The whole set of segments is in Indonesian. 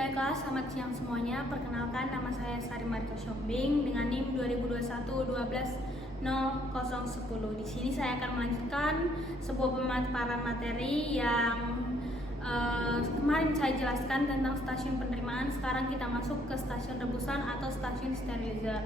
Baiklah, selamat siang semuanya. Perkenalkan, nama saya Sari Mariko Shombing dengan NIM 2021-12-0010. Di sini saya akan melanjutkan sebuah pemaparan materi yang kemarin saya jelaskan tentang stasiun penerimaan. Sekarang kita masuk ke stasiun rebusan atau stasiun sterilizer.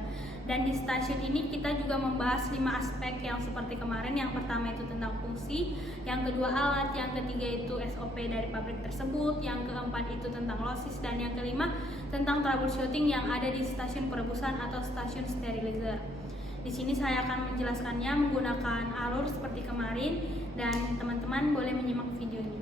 Dan di stasiun ini kita juga membahas 5 aspek yang seperti kemarin. Yang pertama itu tentang fungsi, yang kedua alat, yang ketiga itu SOP dari pabrik tersebut, yang keempat itu tentang losis, dan yang kelima tentang troubleshooting yang ada di stasiun perebusan atau stasiun sterilizer. Di sini saya akan menjelaskannya menggunakan alur seperti kemarin, dan teman-teman boleh menyimak video ini.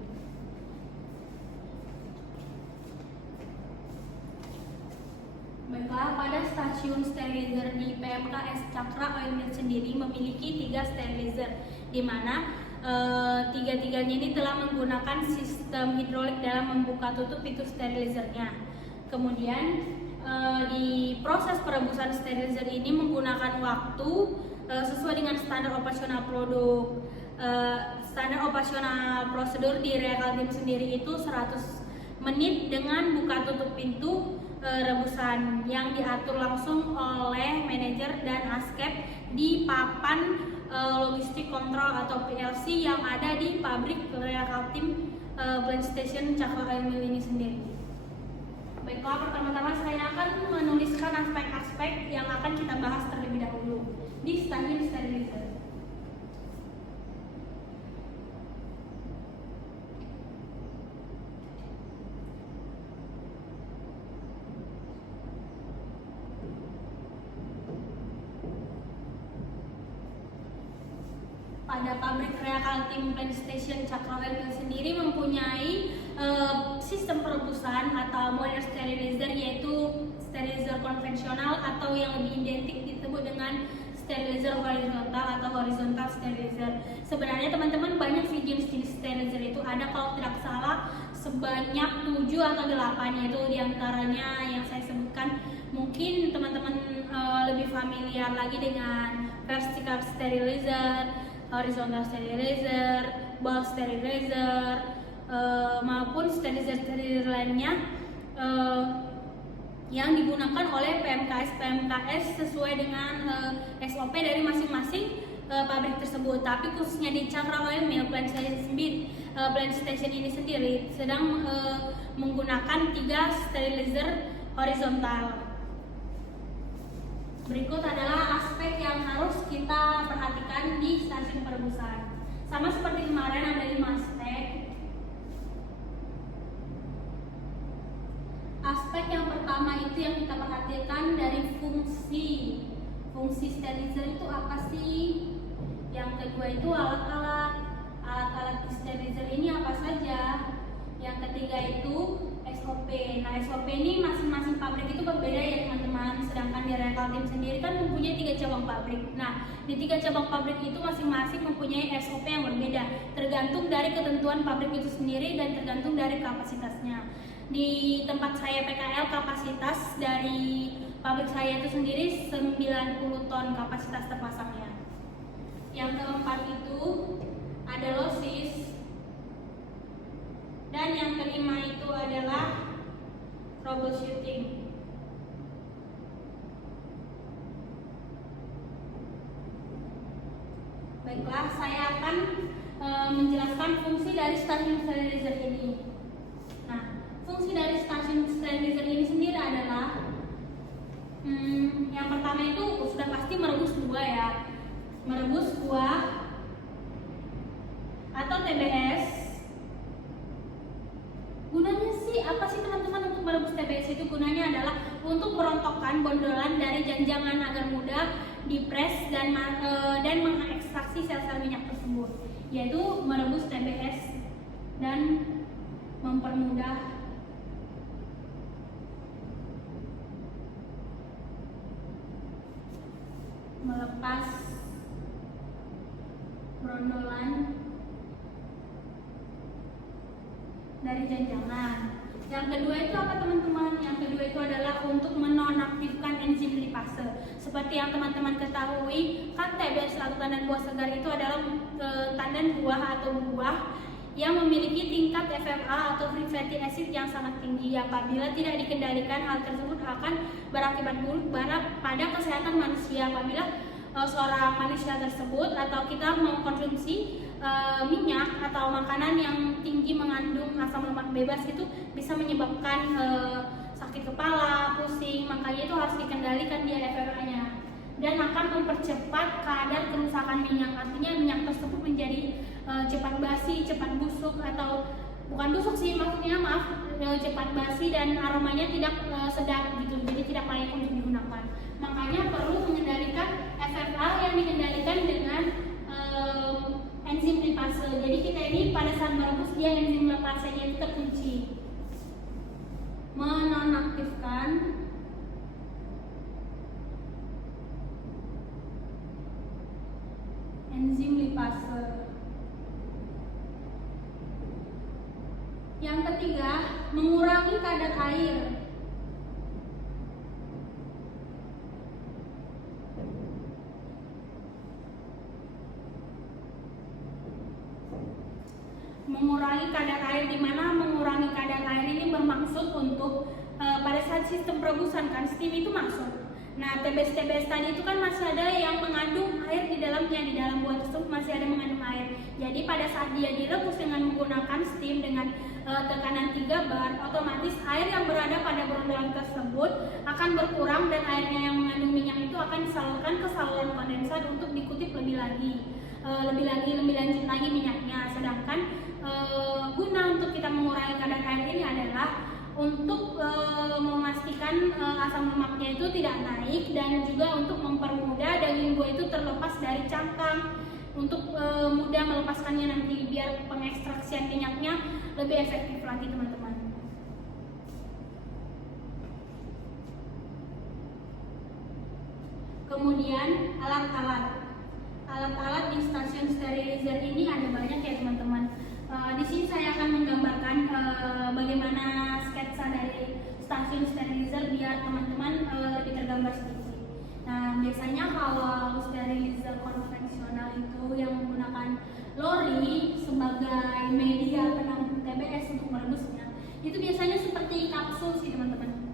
Baiklah, pada stasiun sterilizer di PMKS Cakra Oil Mill sendiri memiliki 3 sterilizer, di mana tiga-tiganya ini telah menggunakan sistem hidrolik dalam membuka tutup pintu sterilizernya. Kemudian di proses perebusan sterilizer ini menggunakan waktu sesuai dengan standar operasional produk. Standar operasional prosedur di Real Team sendiri itu 100 menit dengan buka tutup pintu rebusan yang diatur langsung oleh manajer dan askep di papan logistik kontrol atau PLC yang ada di pabrik Real Team Blend Station Cakra Oil Mill ini sendiri. Baiklah, pertama-tama saya akan menuliskan aspek-aspek yang akan kita bahas terlebih dahulu di stasiun sterilizer. Pada pabrik Real Team Blend Station Cakra Oil Mill sendiri mempunyai sistem perebusan atau model sterilizer, yaitu sterilizer konvensional atau yang lebih identik disebut dengan sterilizer horizontal atau horizontal sterilizer. Sebenarnya teman-teman banyak jenis sterilizer itu ada, kalau tidak salah sebanyak 7 atau 8, yaitu diantaranya yang saya sebutkan. Mungkin teman-teman lebih familiar lagi dengan vertical sterilizer, horizontal sterilizer, bulk sterilizer, maupun sterilizer lainnya yang digunakan oleh PMKS sesuai dengan SOP dari masing-masing pabrik tersebut. Tapi khususnya di Cakra Oil Mill Blend Station ini sendiri sedang menggunakan 3 sterilizer horizontal. Berikut adalah aspek yang harus kita perhatikan di stasiun perebusan. Sama seperti kemarin ada 5 aspek. Aspek yang pertama itu yang kita perhatikan dari fungsi. Fungsi sterilizer itu apa sih? Yang kedua itu alat-alat. Alat-alat di sterilizer ini apa saja? Yang ketiga itu SOP. Nah, SOP ini masing-masing pabrik itu berbeda ya teman-teman. Sedangkan di Real Team sendiri kan mempunyai 3 cabang pabrik. Nah, di 3 cabang pabrik itu masing-masing mempunyai SOP yang berbeda, tergantung dari ketentuan pabrik itu sendiri dan tergantung dari kapasitasnya. Di tempat saya PKL, kapasitas dari pabrik saya itu sendiri 90 ton kapasitas terpasangnya. Yang keempat itu ada losis. Dan yang kelima itu adalah troubleshooting. Baiklah, saya akan menjelaskan fungsi dari stasiun sterilizer ini. Nah, fungsi dari stasiun sterilizer ini sendiri adalah yang pertama itu sudah pasti merebus buah ya. Merebus buah atau TBS. Gunanya sih apa sih teman-teman untuk merebus TBS itu? Gunanya adalah untuk merontokkan bondolan dari janjangan agar mudah dipres dan mengekstraksi sel-sel minyak tersebut, yaitu merebus TBS dan mempermudah melepas brondolan dari janjangan. Yang kedua itu apa teman-teman? Yang kedua itu adalah untuk menonaktifkan enzim lipase. Seperti yang teman-teman ketahui, kan TBS larutan dan buah segar itu adalah tandan buah atau buah yang memiliki tingkat FFA atau free fatty acid yang sangat tinggi. Apabila tidak dikendalikan, hal tersebut akan berakibat buruk pada kesehatan manusia. Apabila seorang manusia tersebut atau kita mengkonsumsi minyak atau makanan yang tinggi mengandung asam lemak bebas, itu bisa menyebabkan sakit kepala, pusing. Makanya itu harus dikendalikan dia FFA-nya, dan akan mempercepat kadar kerusakan minyak. Artinya minyak tersebut menjadi cepat basi, cepat busuk, atau bukan busuk sih maksudnya, cepat basi dan aromanya tidak sedap gitu, jadi tidak layak untuk digunakan. Makanya perlu mengendalikan FFA yang dikendalikan dengan enzim lipase. Jadi kita ini pada saat merebus, dia enzim lipasenya itu terkunci, menonaktifkan enzim lipase. Yang ketiga, mengurangi kadar air. Mengurangi kadar air, di mana mengurangi kadar air ini bermaksud untuk pada saat sistem perebusan kan steam itu masuk. Nah, TBS tadi itu kan masih ada yang mengandung air di dalamnya, di dalam buah tersebut masih ada mengandung air. Jadi pada saat dia direbus dengan menggunakan steam dengan tekanan 3 bar, otomatis air yang berada pada brontolan tersebut akan berkurang, dan airnya yang mengandung minyak itu akan disalurkan ke saluran kondensat untuk dikutip lebih lanjut lagi minyaknya. Sedangkan guna untuk kita mengurangi kadar air ini adalah untuk memastikan asam lemaknya itu tidak naik, dan juga untuk mempermudah daging buah itu terlepas dari cangkang, untuk mudah melepaskannya nanti, biar pengekstraksian minyaknya lebih efektif lagi teman-teman. Kemudian alat-alat di stasiun sterilizer ini ada banyak ya teman-teman. Di sini saya akan menggambarkan bagaimana sketsa dari stasiun sterilizer biar teman-teman lebih tergambar sedikit. Nah, biasanya kalau sterilizer konvensional itu yang menggunakan lori sebagai media penampung TBS untuk merebusnya, itu biasanya seperti kapsul sih teman-teman.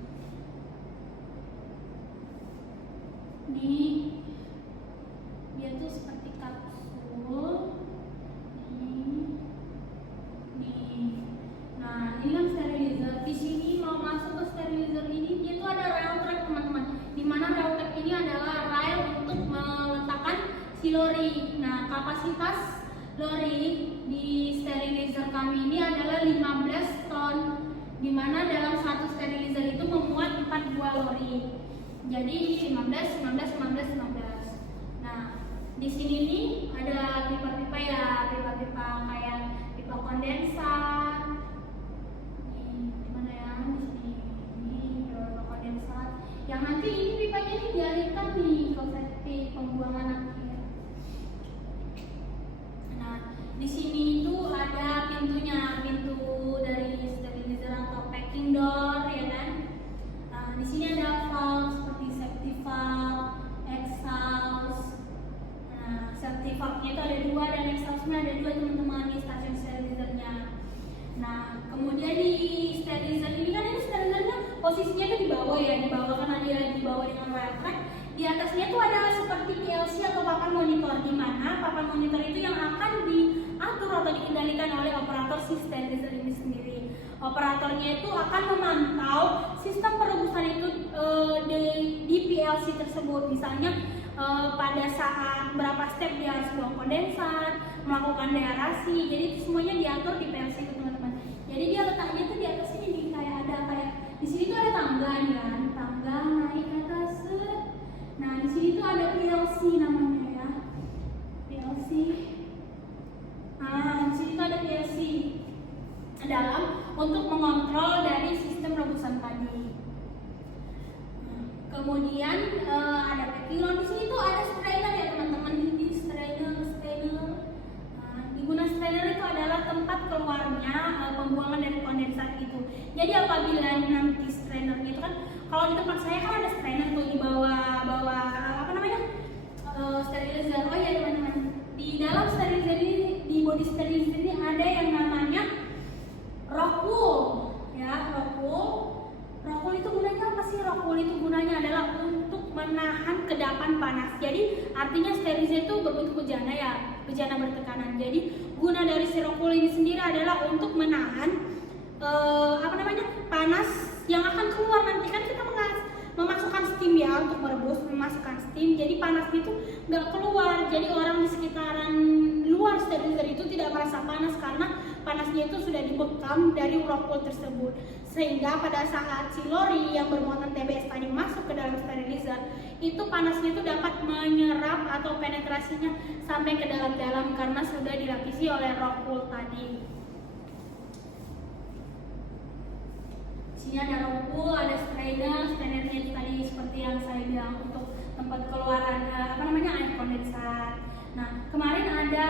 Dia tuh seperti kapsul. Nah, ini kan sterilizer. Di sini mau masuk ke sterilizer ini, dia tuh ada rail track teman-teman. Di mana rail track ini adalah rail untuk meletakkan si lori. Nah, kapasitas lori di sterilizer kami ini adalah 15 ton. Di mana dalam satu sterilizer itu memuat 4 buah lori. Jadi 15. Nah, di sini nih ada pipa-pipa ya, pipa-pipa kayak pipa kondensat. Yang nanti ini pipanya ini dialirkan nih ke VT pembuangan akhir. Nah, di sini itu ada pintunya, pintu dari sterilizer atau packing door ya kan. Nah, di sini ada valve seperti safety valve, exhaust. Nah, safety valve-nya itu ada 2 dan exhaust-nya ada 2 teman-teman di stasiun sterilizernya. Nah, kemudian di sterilizer ini kan ini sterilizernya posisinya itu di bawah ya, di bawah karena dia di bawah dengan rail track. Di atasnya itu ada seperti PLC atau papan monitor, di mana papan monitor itu yang akan diatur atau dikendalikan oleh operator si sterilizer ini sendiri. Operatornya itu akan memantau sistem perebusan itu di PLC tersebut. Misalnya pada saat berapa step dia harus buang kondensat, melakukan deaerasi. Jadi itu semuanya diatur di PLC itu teman-teman. Jadi dia letaknya tuh di atas ini kayak di sini tuh ada tangga nih kan, tangga naik ke atas. Nah, di sini tuh ada PLC namanya ya, PLC. Nah, di sini tuh ada PLC dalam untuk mengontrol dari sistem rebusan tadi. Kemudian ada packing round. Di sini tuh ada strainer ya teman-teman. Ini strainer. Guna strainer itu adalah tempat keluarnya pembuangan dari kondensat itu. Jadi apabila nanti strainer itu kan, kalau di tempat saya kan ada strainer tuh di bawah apa namanya sterilizer. Oh ya teman-teman, di dalam sterilizer ini, di body sterilizer ini ada yang namanya menahan kedapan panas. Jadi artinya sterilizer itu berbentuk bejana ya, bejana bertekanan. Jadi guna dari si rockwool ini sendiri adalah untuk menahan panas yang akan keluar. Nanti kan kita memasukkan steam ya, untuk merebus memasukkan steam, jadi panasnya itu nggak keluar. Jadi orang di sekitaran luar sterilizer itu tidak merasa panas karena panasnya itu sudah dibekam dari rockwool tersebut, sehingga pada saat si lori yang bermuatan TBS tadi masuk ke dalam sterilizer, itu panasnya itu dapat menyerap atau penetrasinya sampai ke dalam-dalam karena sudah dilapisi oleh rockwool tadi. Sini ada rockwool, ada strainer. Strainernya itu tadi seperti yang saya bilang untuk tempat keluaran air kondensat. Nah, kemarin ada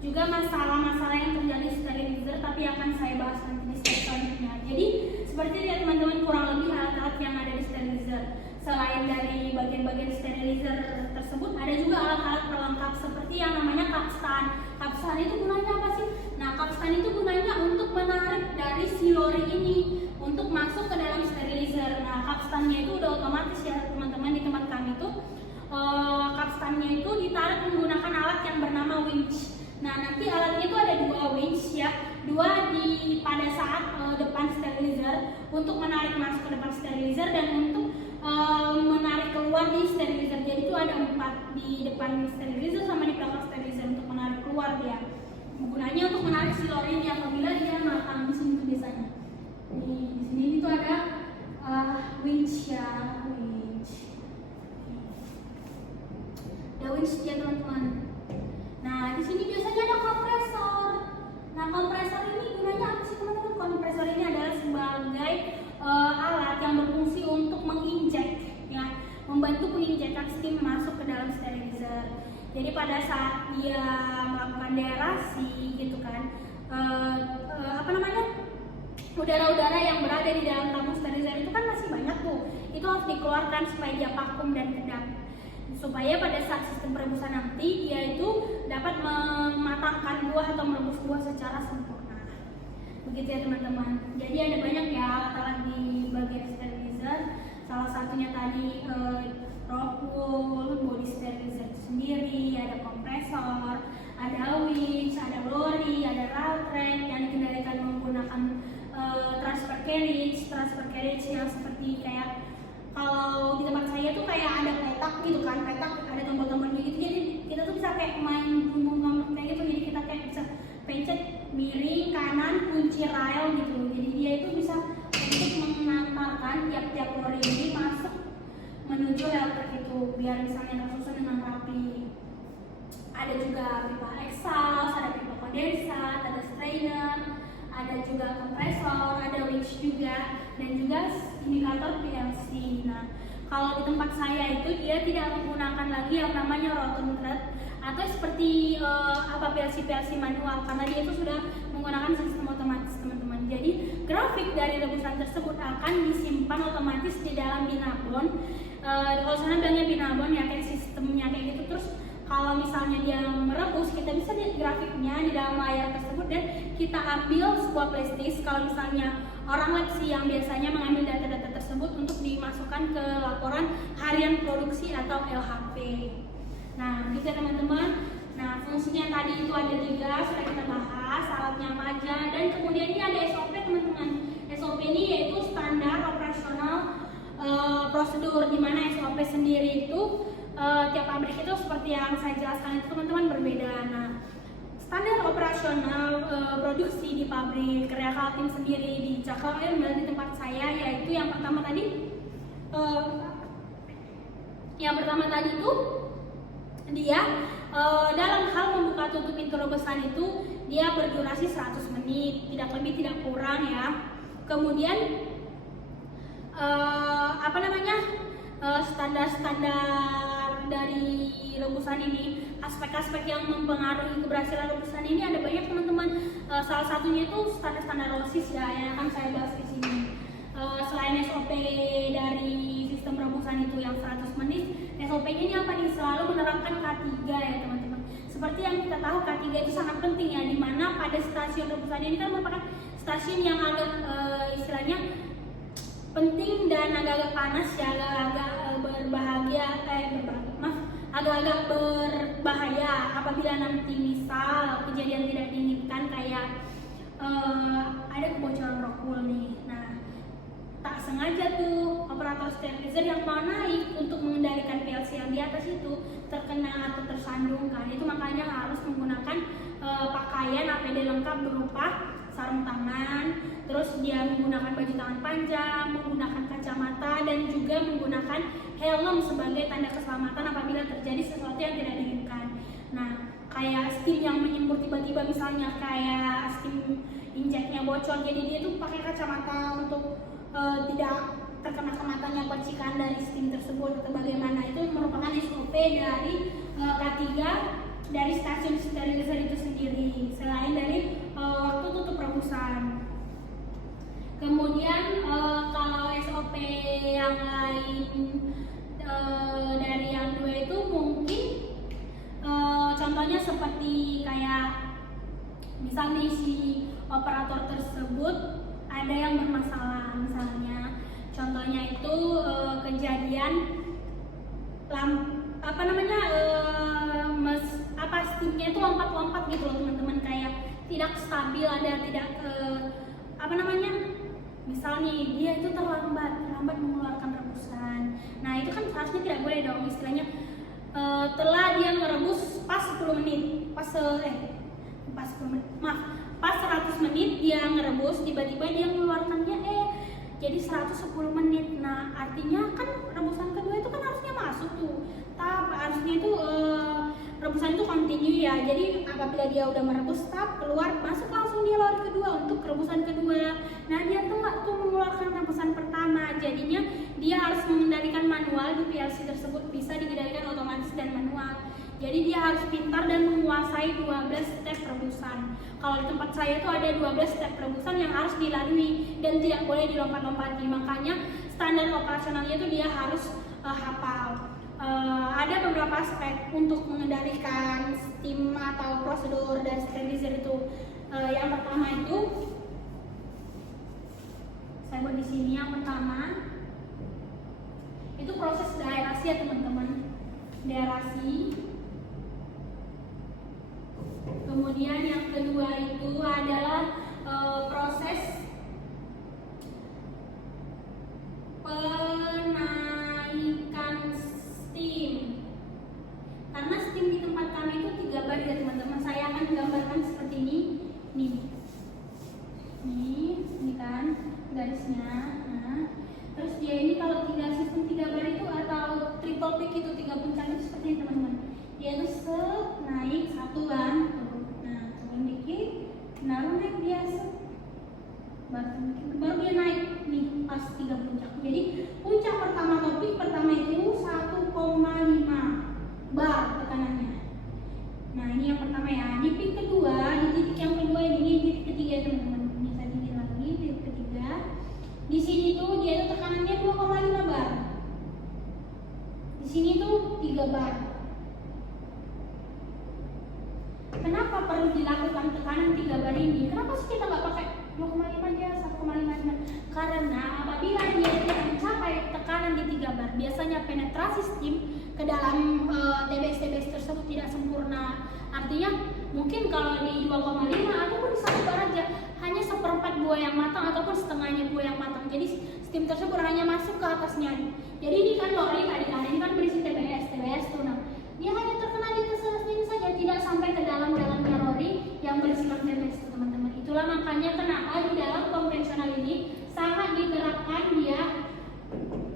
juga masalah-masalah yang terjadi di sterilizer, tapi akan saya bahas nanti di slide selanjutnya. Jadi seperti lihat teman-teman, kurang lebih alat-alat yang ada di sterilizer. Selain dari bagian-bagian sterilizer tersebut, ada juga alat-alat pelengkap seperti yang namanya kapstan. Kapstan itu gunanya apa sih? Nah, kapstan itu gunanya untuk menarik dari si lori ini untuk masuk ke dalam sterilizer. Nah, kapstannya itu udah otomatis ya teman-teman. Di tempat kami itu kapstannya itu ditarik menggunakan alat yang bernama winch. Nah, nanti alatnya itu ada dua winch ya, dua pada saat depan sterilizer untuk menarik masuk ke depan sterilizer dan untuk menarik keluar di sterilizer. Jadi itu ada 4 di depan sterilizer sama di belakang sterilizer untuk menarik keluar dia. Gunanya untuk menarik si lori ini apabila dia matang. Di sini tuh biasanya. Di sini itu ada winch ya, winch. Ada winch ya teman-teman. Nah, di sini biasanya ada kompresor. Nah, kompresor ini gunanya apa sih teman-teman? Kompresor ini adalah sebagai alat yang berfungsi untuk menginjek ya, membantu penginjekan steam masuk ke dalam sterilizer. Jadi pada saat dia melakukan deaerasi gitu kan, udara-udara yang berada di dalam tabung sterilizer itu kan masih banyak tuh. Itu harus dikeluarkan supaya dia vakum dan kedap, supaya pada saat sistem perebusan nanti dia itu dapat mematangkan buah atau merebus buah secara sempurna. Begitu ya teman-teman. Jadi ada banyak ya alat-alat di bagian sterilizer. Salah satunya tadi rockwool, body sterilizer itu sendiri, ada kompresor, ada winch, ada lori, ada roll track yang dikendalikan menggunakan transfer carriage yang seperti kayak kalau di tempat saya tuh kayak ada petak gitu kan, petak ada tombol-tombolnya gitu. Jadi kita tuh bisa kayak main bumbung kayak gitu. Jadi kita kayak bisa pencet miring kanan kunci rail gitu. Jadi dia itu bisa untuk mengantarkan tiap-tiap lori ini masuk menuju rel trek itu biar misalnya tersusun dengan rapi. Ada juga pipa exhaust, ada pipa kondensat, ada strainer, ada juga kompresor, ada winch juga, dan juga indikator PLC. Nah, kalau di tempat saya itu dia tidak menggunakan lagi yang namanya rotor thread atau seperti PLC manual, karena dia itu sudah menggunakan sistem otomatis teman-teman. Jadi grafik dari rebusan tersebut akan disimpan otomatis di dalam binabon. Kalau sana bilangnya binabon ya, kayak sistemnya kayak gitu. Terus kalau misalnya dia merebus, kita bisa lihat grafiknya di dalam layar tersebut dan kita ambil sebuah flashdisk. Kalau misalnya orang lab yang biasanya mengambil data-data tersebut untuk dimasukkan ke laporan harian produksi atau LHP. Nah, gitu ya teman-teman. Nah, fungsinya tadi itu ada 3, sudah kita bahas, alatnya apa aja, dan kemudian ini ada SOP teman-teman. SOP ini yaitu standar operasional prosedur, di mana SOP sendiri itu tiap pabrik itu seperti yang saya jelaskan itu teman-teman berbeda. Nah, standar operasional produksi di pabrik Rea Kaltim sendiri di Jakarta di tempat saya yaitu yang pertama tadi itu dia dalam hal membuka tutup pintu rebusan itu dia berdurasi 100 menit, tidak lebih tidak kurang ya. Kemudian standar-standar dari rebusan ini, aspek-aspek yang mempengaruhi keberhasilan rebusan ini ada banyak teman-teman. Salah satunya itu standar-standar OSIS ya, yang akan saya bahas di sini. Selain SOP dari sistem rebusan itu yang 100 menit, SOP-nya ini apa nih? Selalu menerapkan K3 ya teman-teman. Seperti yang kita tahu K3 itu sangat penting ya, dimana pada stasiun rebusan ini kan merupakan stasiun yang agak istilahnya penting dan agak-agak panas ya, agak-agak agak-agak berbahaya apabila nanti misal kejadian tidak diinginkan kayak ada kebocoran rock wool nih. Nah, tak sengaja tuh operator sterilizer yang mau naik untuk mengendalikan PLC yang di atas itu terkena atau tersandung kan. Itu makanya harus menggunakan pakaian APD lengkap berupa sarung tangan, terus dia menggunakan baju tangan panjang, menggunakan kacamata, dan juga menggunakan helm sebagai tanda keselamatan apabila terjadi sesuatu yang tidak diinginkan. Nah, kayak steam yang menyembur tiba-tiba misalnya kayak steam injeknya bocor, jadi dia tuh pakai kacamata untuk tidak terkena ke matanya percikan dari steam tersebut atau bagaimana. Itu merupakan SOP dari K3 dari stasiun sterilizer itu sendiri, selain dari waktu tutup rebusan. Kemudian kalau SOP yang lain dari yang dua itu mungkin contohnya seperti kayak misalnya si operator tersebut ada yang bermasalah, misalnya contohnya itu kejadian steamnya itu lompat-lompat gitu loh teman-teman, kayak tidak stabil, ada tidak misalnya dia itu terlambat mengeluarkan rebusan. Nah itu kan seharusnya tidak boleh dong, istilahnya telah dia merebus pas 10 menit, pas 100 menit dia ngerebus, tiba-tiba dia mengeluarkannya jadi 110 menit. Nah artinya kan rebusan kedua itu kan harusnya masuk tuh, harusnya itu rebusan itu continue ya. Jadi apabila dia udah merebus keluar masuk, langsung dia lari kedua untuk rebusan kedua. Nah dia telat tuh mengeluarkan rebusan pertama, jadinya dia harus mengendalikan manual di PLC tersebut, bisa dikendalikan otomatis dan manual. Jadi dia harus pintar dan menguasai 12 step rebusan. Kalau di tempat saya itu ada 12 step rebusan yang harus dilalui dan tidak boleh dilompat-lompati. Makanya standar operasionalnya itu dia harus hafal. Ada beberapa aspek untuk mengendalikan steam atau prosedur dari sterilizer itu. Yang pertama itu saya buat di sini. Yang pertama itu proses deaerasi ya teman-teman, deaerasi. Kemudian yang kedua itu adalah proses penaikan steam. Karena steam di tempat kami itu 3 bar ya teman-teman. Saya akan gambarkan seperti ini. Ini kan garisnya. Nah, terus dia ini kalau sistem 3 bar itu atau triple peak itu 3 puncak itu seperti ini teman-teman. Dia itu naik 1 kan. Nah, turun dikit, baru naik biasa. Baru dia naik nih pas 3 puncak. Jadi puncak pertama atau peak pertama itu 1,5 bar tekanannya. Nah ini yang pertama ya. Di peak kedua, di titik yang kedua ini titik ketiga teman-teman. Ini saya tinggi lagi titik ketiga. Di sini tuh dia itu tekanannya 2,5 bar. Di sini tuh 3 bar. Kenapa perlu dilakukan tekanan 3 bar ini? Kenapa sih kita nggak pakai 2,5 aja, 1,5? Karena apabila dia tidak mencapai tekanan di 3 bar, biasanya penetrasi steam ke dalam TBS tersebut tidak sempurna. Artinya mungkin kalau di 2,5 ataupun di 1 bar aja hanya 1/4 buah yang matang ataupun setengahnya buah yang matang. Jadi steam tersebut hanya masuk ke atasnya. Jadi ini kan lori adik-adik ini kan berisi TBS tuh. Nah, dia hanya terkena di atasnya saja, tidak sampai ke dalam-dalamnya lori yang berisikan TBS itu teman-teman. Itulah makanya kenapa di dalam konvensional ini sangat digerakkan dia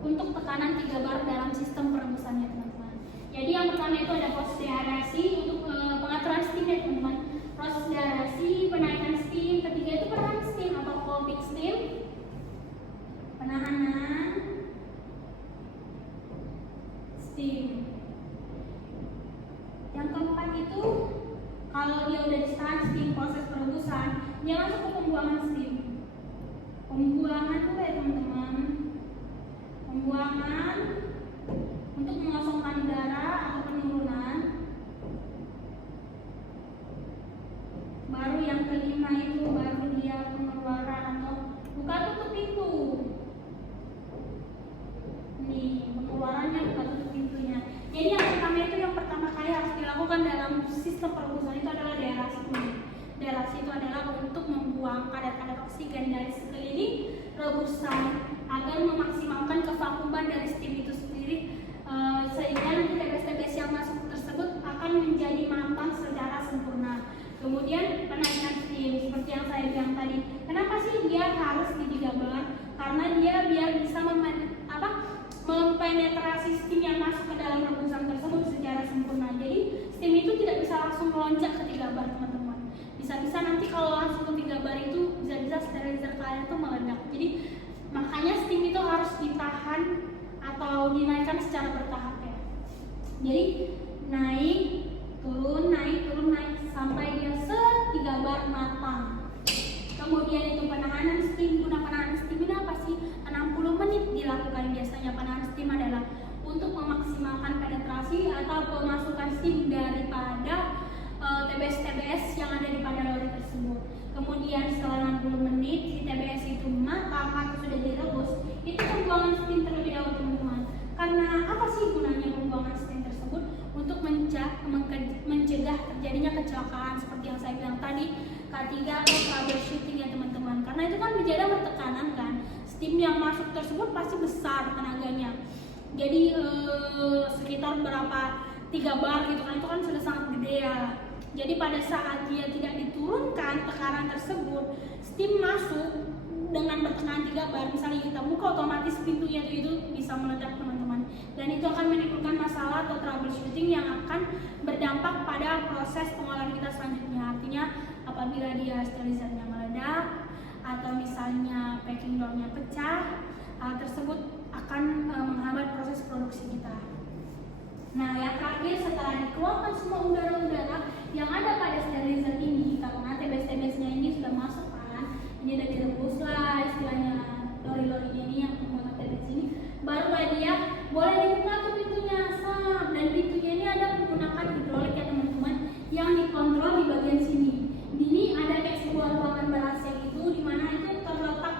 untuk tekanan 3 bar dalam sistem perebusannya teman-teman. Jadi yang pertama itu ada proses deaerasi untuk pengaturan steam ya teman-teman. Proses deaerasi, penaikan steam. Ketiga itu penahan steam atau cold peak steam, penahanan steam. Yang keempat itu kalau dia udah di-start steam proses perebusan, dia masuk ke pembuangan steam. Pembuangan itu ya teman-teman, pembuangan untuk mengosongkan udara atau penurunan. Baru yang kelima itu baru dia pengeluaran atau buka tutup pintu. Nih pengeluaran keluarannya, buka tutup pintunya. Jadi yang pertama kali harus dilakukan dalam sistem perebusan itu adalah deaerasi dulu. Deaerasi itu adalah untuk membuang kadar-kadar oksigen dari sekeliling rebusan agar memaksimalkan kevakuman dari steam itu sendiri, sehingga nanti TBS-TBS yang masuk tersebut akan menjadi matang secara sempurna. Kemudian penaikan steam seperti yang saya bilang tadi. Kenapa sih dia harus di 3 bar? Karena dia biar bisa mempenetrasi steam yang masuk ke dalam rebusan tersebut secara sempurna. Jadi steam itu tidak bisa langsung melonjak ke 3 bar, teman-teman. Bisa-bisa nanti kalau langsung ke 3 bar itu bisa-bisa sterilizer kalian itu meledak. Jadi makanya steam itu harus ditahan atau dinaikkan secara bertahap ya. Jadi naik, turun, sampai dia 3 bar matang. Kemudian itu penahanan steam. Guna penahanan steam ini apa sih? 60 menit dilakukan biasanya. Penahanan steam adalah untuk memaksimalkan penetrasi atau pemasukan steam daripada TBS-TBS yang ada di pada lori tersebut. Kemudian setelah 60 menit si TBS itu matang atau sudah direbus, itu pembuangan steam terlebih dahulu, teman-teman. Karena apa sih gunanya pembuangan steam tersebut? Untuk mencegah terjadinya kecelakaan seperti yang saya bilang tadi, K3 atau troubleshooting ya teman-teman. Karena itu kan menjadi bertekanan kan, steam yang masuk tersebut pasti besar tenaganya. Jadi sekitar berapa 3 bar gitu kan, itu kan sudah sangat gede ya. Jadi pada saat dia tidak diturunkan tekanan tersebut, steam masuk dengan bertekanan 3 bar, misalnya kita buka, otomatis pintunya itu bisa meledak, teman-teman. Dan itu akan menimbulkan masalah atau troubleshooting yang akan berdampak pada proses pengolahan kita selanjutnya. Artinya apabila dia sterilizernya meledak atau misalnya packing doornya pecah, hal tersebut akan menghambat proses produksi kita. Nah, yang terakhir setelah dikeluarkan semua udara-udara yang ada pada sterilizer ini, karena TBS-TBS-nya ini sudah masuk kan, ini udah direbus lah istilahnya lori-lorinya ini yang menggunakan TBS ini, barulah dia boleh dibuka tuh pintunya, dan pintunya ini ada menggunakan hidrolik ya teman-teman, yang dikontrol di bagian sini. Ini ada kayak sebuah ruangan ber-AC gitu, di mana itu terletak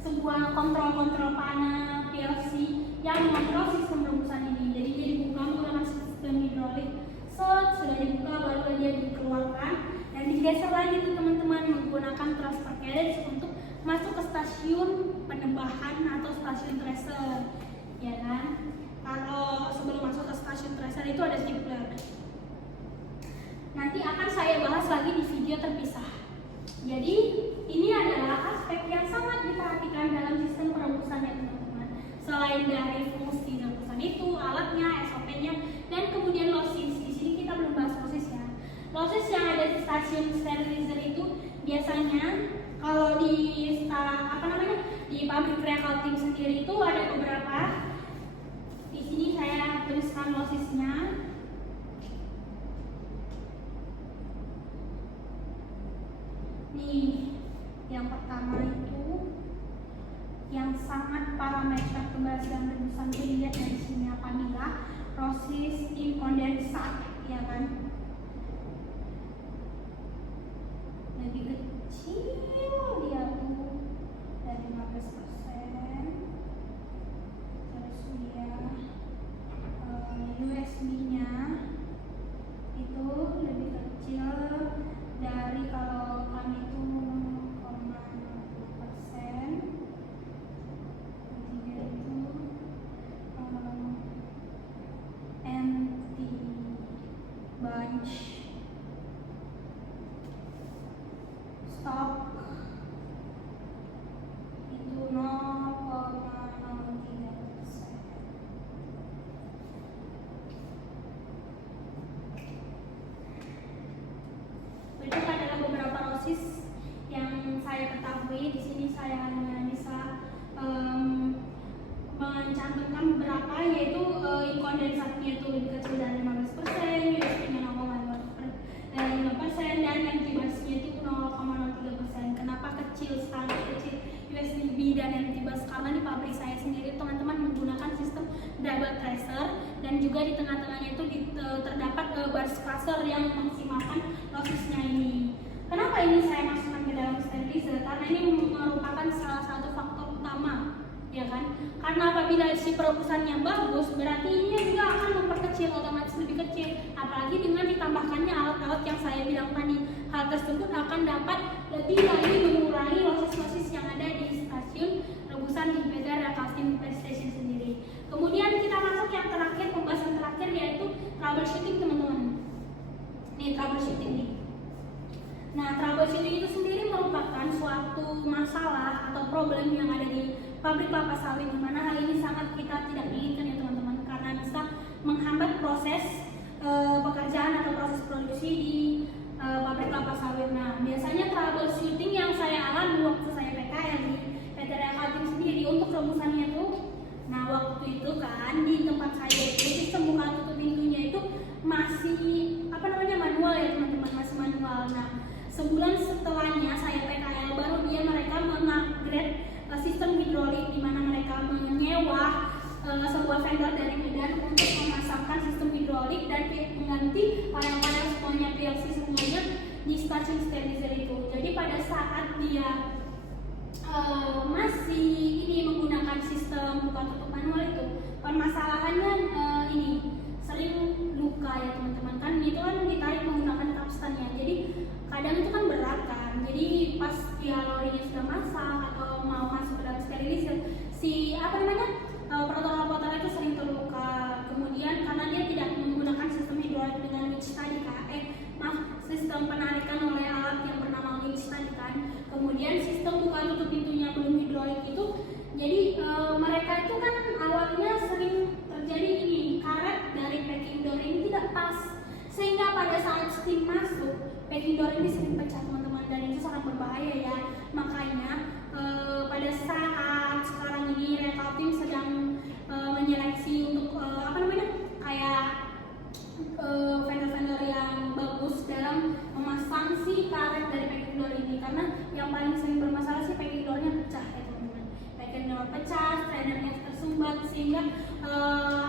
sebuah kontrol panel PLC yang mengontrol sistem rebusan ini. Jadi dia dibuka menggunakan sistem hidrolik, sudah dibuka baru dia dikeluarkan dan digeser lagi tuh teman-teman menggunakan transfer carriage untuk masuk ke stasiun penebahan atau stasiun tracer, ya kan? Kalau sebelum masuk ke stasiun tracer itu ada stapler. Nanti akan saya bahas lagi di video terpisah. Jadi ini adalah aspek yang sangat diperhatikan dalam sistem perebusan ya teman-teman. Selain dari fungsi rebusan itu, alatnya, SOP-nya, dan kemudian losis. Di sini kita belum bahas losis ya. Losis yang ada di stasiun sterilizer itu biasanya kalau di di pabrik Recal Team sendiri itu ada beberapa. Di sini saya tuliskan losisnya. Nih, yang pertama itu yang sangat parameter keberhasilan rebusan itu dilihat dari sini apabila proses kondensat, ya kan, lebih kecil dia tuh dari 15%, terus dia USB-nya itu lebih kecil dari kalau kami itu 0,6%, ketiga itu empty bunch, stock itu 0,03%. Berikut adalah beberapa losis yang saya ketahui. Di sini saya hanya bisa mencantumkan beberapa, yaitu kondensatnya itu lebih kecil dari 15%, USB-nya 0,5%, dan empty busnya itu 0,03%. Kenapa kecil, sangat kecil USB dan empty bus? Karena di pabrik saya sendiri teman-teman menggunakan sistem double tracer, dan juga di tengah-tengahnya itu terdapat bus cluster yang memaksimalkan losisnya ini. Kenapa ini saya masukkan ke dalam sterilizer? Karena ini merupakan salah satu faktor utama ya kan? Karena apabila si perebusannya bagus, berarti ini juga akan memperkecil, otomatis lebih kecil. Apalagi dengan ditambahkannya alat-alat yang saya bilang tadi, hal tersebut akan dapat lebih lagi mengurangi losis-losis yang ada di stasiun rebusan di beda recalcitrant station sendiri. Kemudian kita masuk yang terakhir, pembahasan terakhir, yaitu troubleshooting, teman-teman. Nih, troubleshooting nih. Nah, troubleshooting itu sendiri merupakan suatu masalah atau problem yang ada di pabrik kelapa sawit, di mana hal ini sangat kita tidak inginkan ya teman-teman, karena bisa menghambat proses pekerjaan atau proses produksi di pabrik kelapa sawit. Nah, biasanya troubleshooting yang saya alami waktu saya PKL di PT Recalcitrant sendiri untuk rebusannya tuh, nah waktu itu kan di tempat saya itu sistem buka tutup pintunya itu masih manual ya teman-teman, masih manual. Nah, sebulan setelahnya saya PKL baru mereka mengupgrade sistem hidrolik, di mana mereka menyewa sebuah vendor dari Medan untuk memasangkan sistem hidrolik dan mengganti panel-panel semuanya, PLC semuanya di stasiun sterilizer itu. Jadi pada saat dia masih ini menggunakan sistem buka tutup manual itu, permasalahannya ini sering luka ya teman-teman, kan itu kan ditarik menggunakan kapstannya, jadi kadang itu kan berat kan, jadi pas dia lorinya sudah masak atau mau masuk ke dalam sterilizer, si protokol itu sering terluka. Kemudian karena dia tidak menggunakan sistem hidrolik dengan winch tadi sistem penarikan oleh alat yang bernama winch tadi kan, kemudian sistem buka tutup pintunya belum hidrolik itu, jadi mereka itu kan awalnya sering terjadi ini, karet dari packing door ini tidak pas, sehingga pada saat steam masuk packing door ini sering pecah teman-teman, dan itu sangat berbahaya ya. Makanya pada saat sekarang ini Recalcitrant sedang menyeleksi untuk kayak vendor-vendor yang bagus dalam memasang si karet dari packing door ini, karena yang paling sering bermasalah sih packing doornya pecah ya teman-teman. Packing door pecah, strainernya tersumbat, sehingga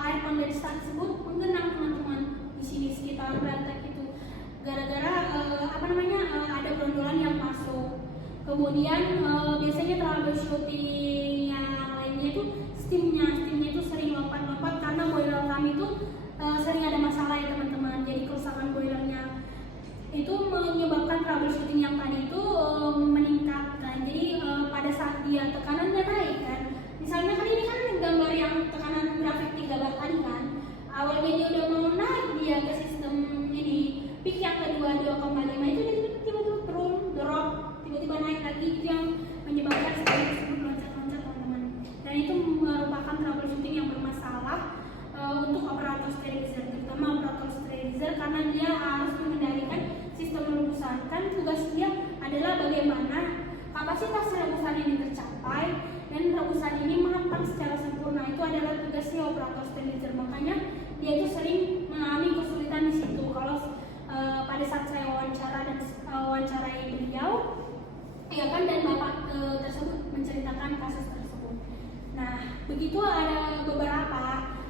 air kondensat tersebut menggenang teman-teman di sini sekitar rantai itu, gara-gara ada brondolan yang masuk. Kemudian biasanya troubleshooting yang lainnya itu steamnya itu sering lompat-lompat karena boiler kami itu sering ada masalah ya teman-teman. Jadi kerusakan boilernya itu menyebabkan troubleshooting yang tadi itu meningkat. Nah, jadi pada saat dia tekanannya naik kan, misalnya kan ini kan gambar yang tekanan grafik 3 bar tadi kan, awalnya dia udah mau naik dia ke sistem ini peak yang kedua 2,5 itu dia tiba-tiba turun, drop, tiba-tiba naik lagi, itu yang menyebabkan sistem tersebut loncat-loncat teman-teman. Dan itu merupakan troubleshooting yang bermasalah untuk operator sterilizer, terutama operator sterilizer, karena dia harus mengendalikan sistem rebusan. Kan tugas dia adalah bagaimana kapasitas rebusan ini tercapai dan rebusan ini matang secara sempurna. Itu adalah tugasnya operator sterilizer. Makanya dia itu sering mengalami kesulitan di situ. Kalau pada saat saya wawancarai beliau, ya kan, dan bapak tersebut menceritakan kasus tersebut. Nah, begitu ada beberapa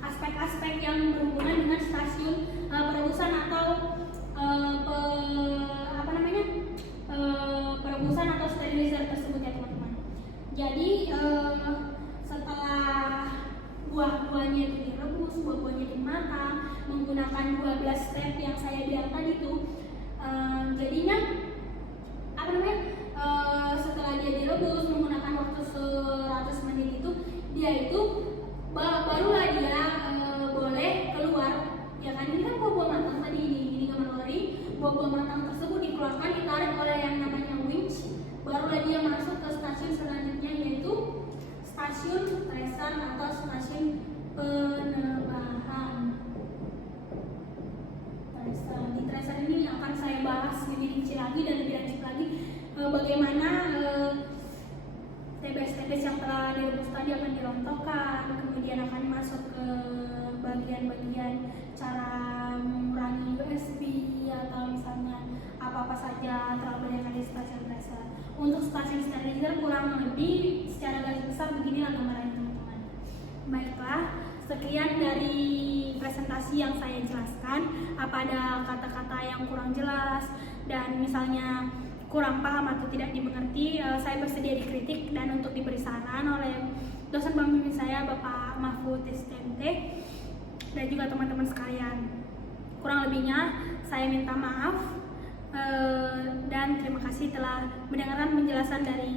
aspek-aspek yang berhubungan dengan stasiun perebusan atau perebusan atau sterilizer tersebut ya teman-teman. Jadi setelah buah-buahnya itu direbus, buah-buahnya itu matang menggunakan 12 step yang saya bilang tadi itu, jadinya setelah dia direbus menggunakan waktu 100 menit itu, dia itu barulah dia boleh keluar ya kan. Ini kan buah-buah matang tadi, ini gambar lori, buah-buah matang tersebut dikeluarkan, ditarik oleh yang namanya winch, barulah dia masuk ke stasiun selanjutnya, yaitu stasiun tracer atau stasiun penebahan. Di tracer ini akan saya bahas lebih rinci lagi dan lebih lanjut lagi bagaimana TBS yang telah direbus tadi akan dirontokkan, kemudian akan masuk ke bagian-bagian cara mengurangi USB atau misalnya apa-apa saja trouble yang ada di stasiun tracer. Untuk stasiun sterilizer kurang lebih secara garis besar beginilah gambarannya teman-teman. Baiklah, sekian dari presentasi yang saya jelaskan. Apa ada kata-kata yang kurang jelas dan misalnya kurang paham atau tidak dimengerti, saya bersedia dikritik dan untuk diberi saran oleh dosen pembimbing saya, Bapak Mahfud STMT, dan juga teman-teman sekalian. Kurang lebihnya saya minta maaf dan terima kasih telah mendengarkan penjelasan dari